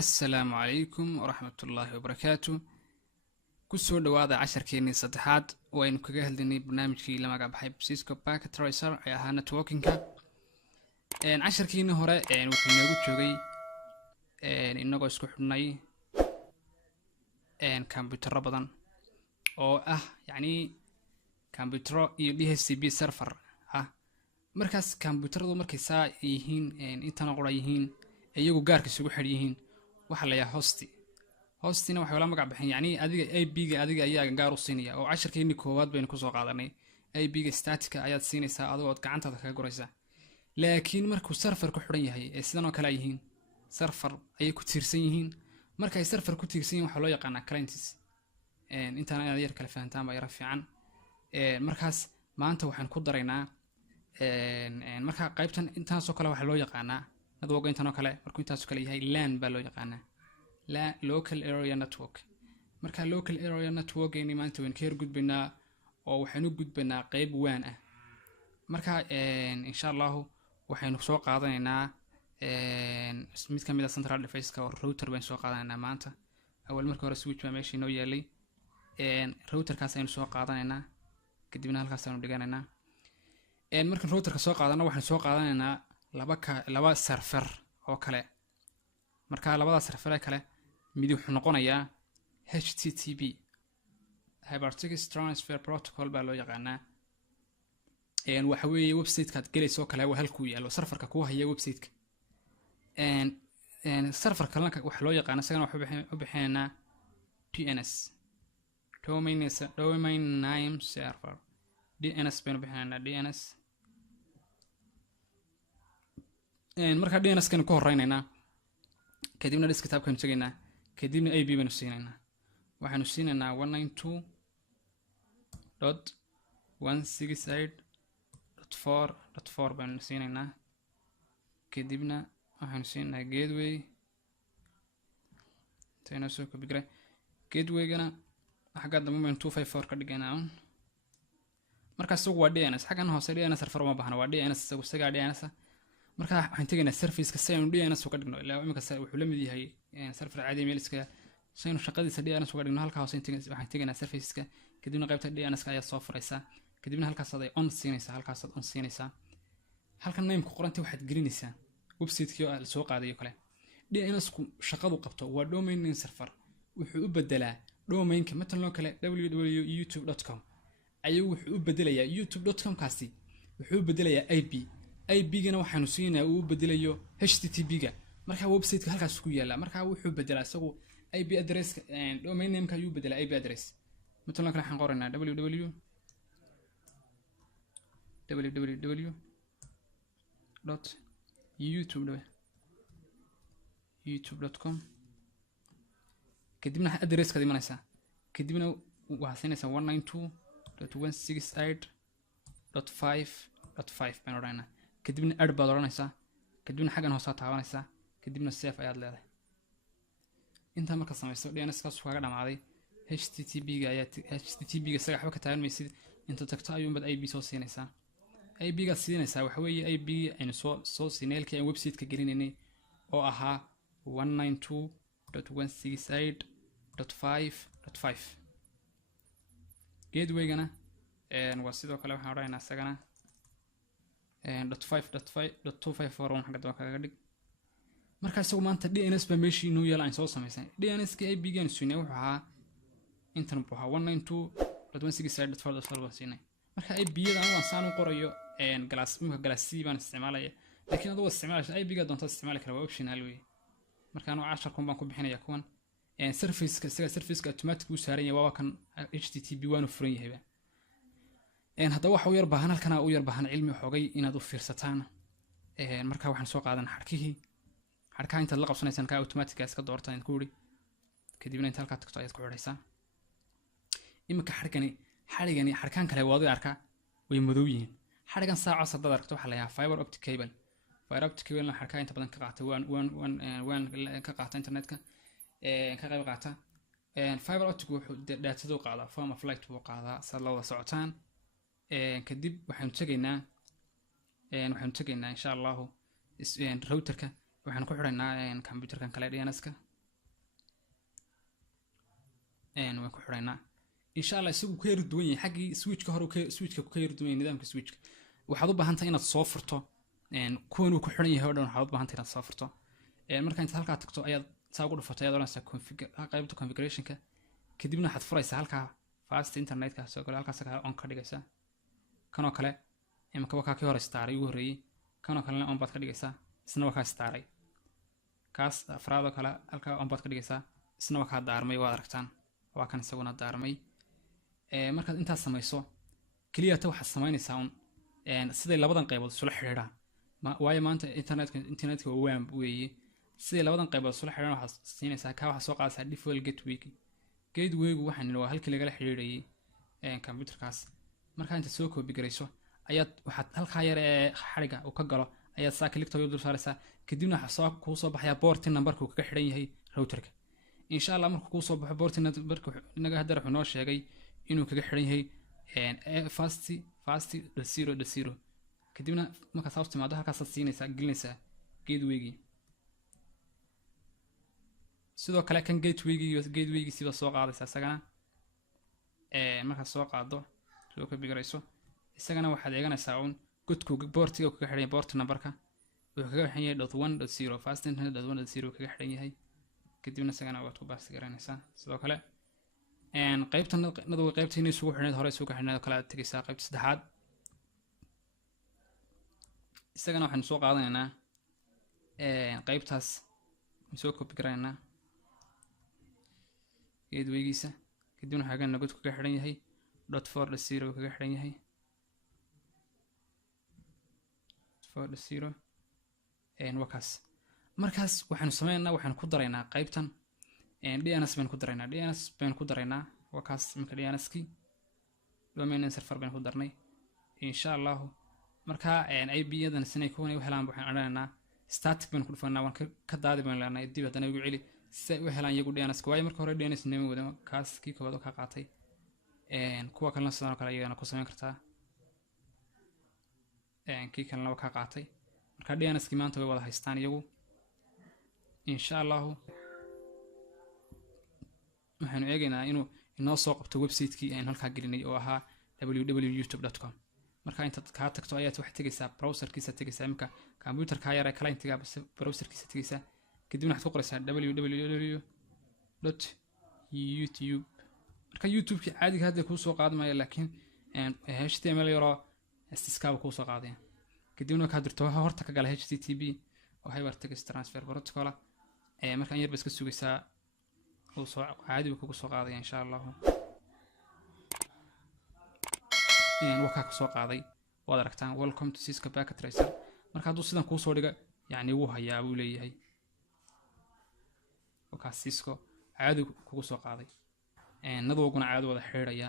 السلام عليكم ورحمة الله وبركاته. كسو دوادا عشر كيني صدحات وين كجهلني برنامجي لما قاب حيب سيسكو باك ترايسر أيها نتوركينكا. عشر كيني هراء وحنا قلت شوقي إنه قاسكو حناي كمبيوتر بدن أو يعني كمبيوتر يديه سي بي سيرفر مركز كمبيوتر دو مركز سا يهين إنتنا قرا يهين أيجو جارك سوق حريهين وحلا يا هوستينا waxa la magac bixin yani adiga AB-ga adiga ayaa gaar u siinaya oo 10 kiini koowaad baynu ku soo qaadanay AB-ga static ayaad siinaysaa adoo gacantaada kaga guraysa laakiin markuu server ku xiran yahay ee sidan oo kale yihiin server ay ku tiirsan yihiin markay server ku tiirsan yihiin waxa loo yaqaan clients intaan aad yar kala fahantaan ba yara fiican markaas maanta waxaan ku daraynaa marka qaybtan intaas oo kale waxa loo yaqaanaa adoo intaan oo kale markuu intaas oo kale yahay LAN baa loo yaqaanaa لا local area network marka local area network ini maanta waan ka gudbinaa oo waxaanu gudbinaa qayb waan marka insha Allah waxaanu soo qaadanaynaa mid kamid ah central device ka router baan soo qaadanaynaa maanta awal marka hore switch baa meeshii noo yeelay router kaas aynu soo qaadanaynaa kadibna halkaas aynu dhiganaynaa marka router ka soo qaadana waxaan soo qaadanaynaa laba server oo kale marka labada server kale mid wuxuu noqonayaa HTTP Hypertext Transfer Protocol baa loo yaqaanaa waxa weeye website kaad galayso kale waa halku yaalo serverka ku haya website-ka server kalena waxa loo yaqaanaa sagana waxa u bixinayna DNS domain name server DNS baan u bixinayna DNS marka DNS kan ku horeynayna kadibna desktop kan tagaynaa kadibna AB baan siinayna waxaanu siinaynaa 192.168.4.4 baan siinaynaa kadibna waxaanu siinaynaa gateway tayna soo kobigray gateway-gana xagga dambe 254 ka dhigaynaa markaas ugu waa DNS xaggan hoose DNS server ma baahna waa DNS isaga DNS marka waxaan tagaynaa service ka saynu DNS uga dhigno ilaa imika wuxuu la mid yahay server caadi emailska saynu shaqadiisa DNS uga dhigno halka hoose waxaan tagaynaa service ka kadibna qaybta DNS ka ayaa soo furaysa kadibna halkaas aad on siinaysaa halkaas aad on siinaysaa halkan name ku qorantay waxaad gelinaysaa website-kii oo soo qaadayo kale DNS ku shaqadu qabto waa domain name server wuxuu u bedelaa domain-ka matalan kale www.youtube.com ayuu wuxuu u bedelayaa youtube.com kaasi wuxuu u bedelayaa IP-gana waxaanu siinaa uu bedelayo HTTP-ga marka website-ka halkaas ku yaala marka wuxuu bedelaa isagu IP address domain name-ka ayuu bedelaa IP address matalan kale waxaan qoranaa www.youtube.com kadibna address-ka imanaysa kadibna waxaad siinaysaa 192.168.5.5 baan oranaa kadibna add baad oranaysaa kadibna xaggan hoose taabanaysaa kadibna save ayaad leedahay inta marka samayso DNS kaas kaga dhamaaday HTTP-ga isaga waxba ka taagan maysid inta tagto ayuu bad IP soo siinaysaa IP-ga siinaysaa waxa weeye IP aynu soo sineelkii aan website-ka gelinaynay oo ahaa 192.168.5.5 gateway-gana waa sidoo kale waxaan oranaynaa isagana .5.5.254 xagga daba kaga dhig marka isagu maanta DNS ba meeshii inuu yeelan soo sameeyay DNS-ka IP-gan siinay wuxuu ahaa intan buu ahaa 192.168.4.4 siinay marka IP-yada aan saan u qorayo glass C baan isticmaalaya laakiin adoo isticmaalaysa IP-ga doonta isticmaali kara waa optional way marka anu 10 kun baan ku bixinaya kuwan service-ka automatic uu saaran yahay waa kan HTTP waanu furan yahay hadda waxa uu yar baahan halkana uu yar baahan cilmi xoogay inaad u fiirsataan marka waxaan soo qaadan xarkaha inta la qabsanaysan ka automatic iska doortaan in ku wari kadibna inta halka tagto ayaad ku xiraysaa imika xarigani xarkaan kale waad arkaa way madow yihiin xarigan saaco sadad aragto waxa la yahay fiber optic cable xarkaa inta badan ka qaata waan ka qaata internetka ka qayb qaata fiber optic wuxuu data qaadaa form of light buu qaadaa sad la wada socotaan kadib waxaan tagaynaa insha Allah router-ka waxaan ku xiraynaa computer-kan kale DNS-ka waan ku xiraynaa insha Allah isagu ka yar duwan yahay xaqii switchka hore switchka ku yar duwan yahay nidaamka switchka waxaad u baahan tahay inaad soo furto kuwan uu ku xiran yahay oo dhan waxaad u baahan tahay inaad soo furto marka inta halka tagto ayaad saa ugu dhufatay ayaad oranaysaa qaybta configurationka kadibna waxaad furaysaa halka fast internetka soo kale halkaas ka on ka dhigaysaa kanoo kale imka waxa ka hor istaaray ugu horeeyay kanoo kale on baad ka dhigaysaa isna waxa istaaray kaas afraado kale halka on baad ka dhigaysaa isna waxa daarmay waad aragtaan waa kan isaguna daarmay markaad intaas samayso kaliya ta waxa samaynaysaa siday labadan qaybood isula xiriiraan waayo maanta internetka waa weyn weeye siday labadan qaybood isula xiriiraan waxa siinaysaa ka waxa soo qaadaysaa default gateway-gu waxaan waa halkii lagala xiriirayay computerkaas marka inta soo copy garayso ayaad waxaad halka yar ee xariga uu ka galo ayaad saa click toyo dul saaraysaa kadibna waxa ku soo baxaya port number-ku kaga xiran yahay routerka insha Allah markuu ku soo baxo port number-ku inaga hadda wuxuu noo sheegay inuu kaga xiran yahay fast.0.0 kadibna marka sababta timaado halkaas siinaysaa gelinaysaa gateway-gi sidoo kale kan gateway-gi sida soo qaadaysaa isagana marka soo qaado soo ka bigarayso isagana waxaad eeganaysaa godku portiga kaga xiran yahay port number-ka wuxuu kaga xiran yahay .1.0 fast internet.1.0 kaga xiran yahay kadibna isagana waad ku baas garanaysaa sidoo kale qaybtan nadoo qaybtii inay isugu xirneed hore isugu xirneed kala tagaysaa qaybta saddexaad isagana waxaan soo qaadanaynaa qaybtaas soo copy garaynaa gateway-giisa kadibna waxa gaan godku kaga xiran yahay .4.0 kaga xiran yahay 4.0 wakaas markaas waxaanu sameeynaa waxaan ku daraynaa qaybtan DNS baan ku daraynaa wakaas marka DNS-ki domain server baan ku darnay insha Allah marka IP-yadan sinay kuwan u helaan waxaan oranaynaa static baan ku dhufanaa waan ka daadi baan leenahay dib hadana ugu celi si ay u helaan iyagu DNS waayo marka hore DNS name wada kaas kii koobaad ka qaatay kuwa kalena sidoo kale ayana ku sameyn kartaa kii kalena ka qaatay marka DNS-ki maanta way wada haystaan iyagu insha Allah waxaan eegaynaa inuu inoo soo qabto website-kii aan halka gelinay oo ahaa www.youtube.com marka inta ka tagto ayaad wax tagaysaa browser-kiisa tagaysaa imka computer-ka yar ee client-ga browser-kiisa tagaysaa kadibna waxaad ku qoraysaa www.youtube marka youtube-ki caadiga hadda ku soo qaadmaya laakiin html yaro istiskaaba ku soo qaadaya kadibna ka dirto horta ka gala http oo hypertext transfer protocol marka yar bas ka sugaysaa oo soo caadi ku soo qaadaya insha Allah waxa ka soo qaaday waad aragtaan welcome to Cisco Packet Tracer marka haduu sidan ku soo dhiga yani wuu hayaa uu leeyahay waxa Cisco caadi ku soo qaaday nadooguna caadi wada xiriiraya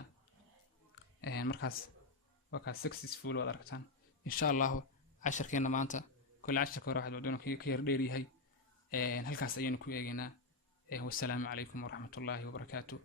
markaas waxa successful waad aragtaan insha Allah casharkeena maanta kulli casharka hore waxaad wadona ka yar dheer yahay halkaas ayaan ku eegaynaa والسلام عليكم ورحمة الله وبركاته.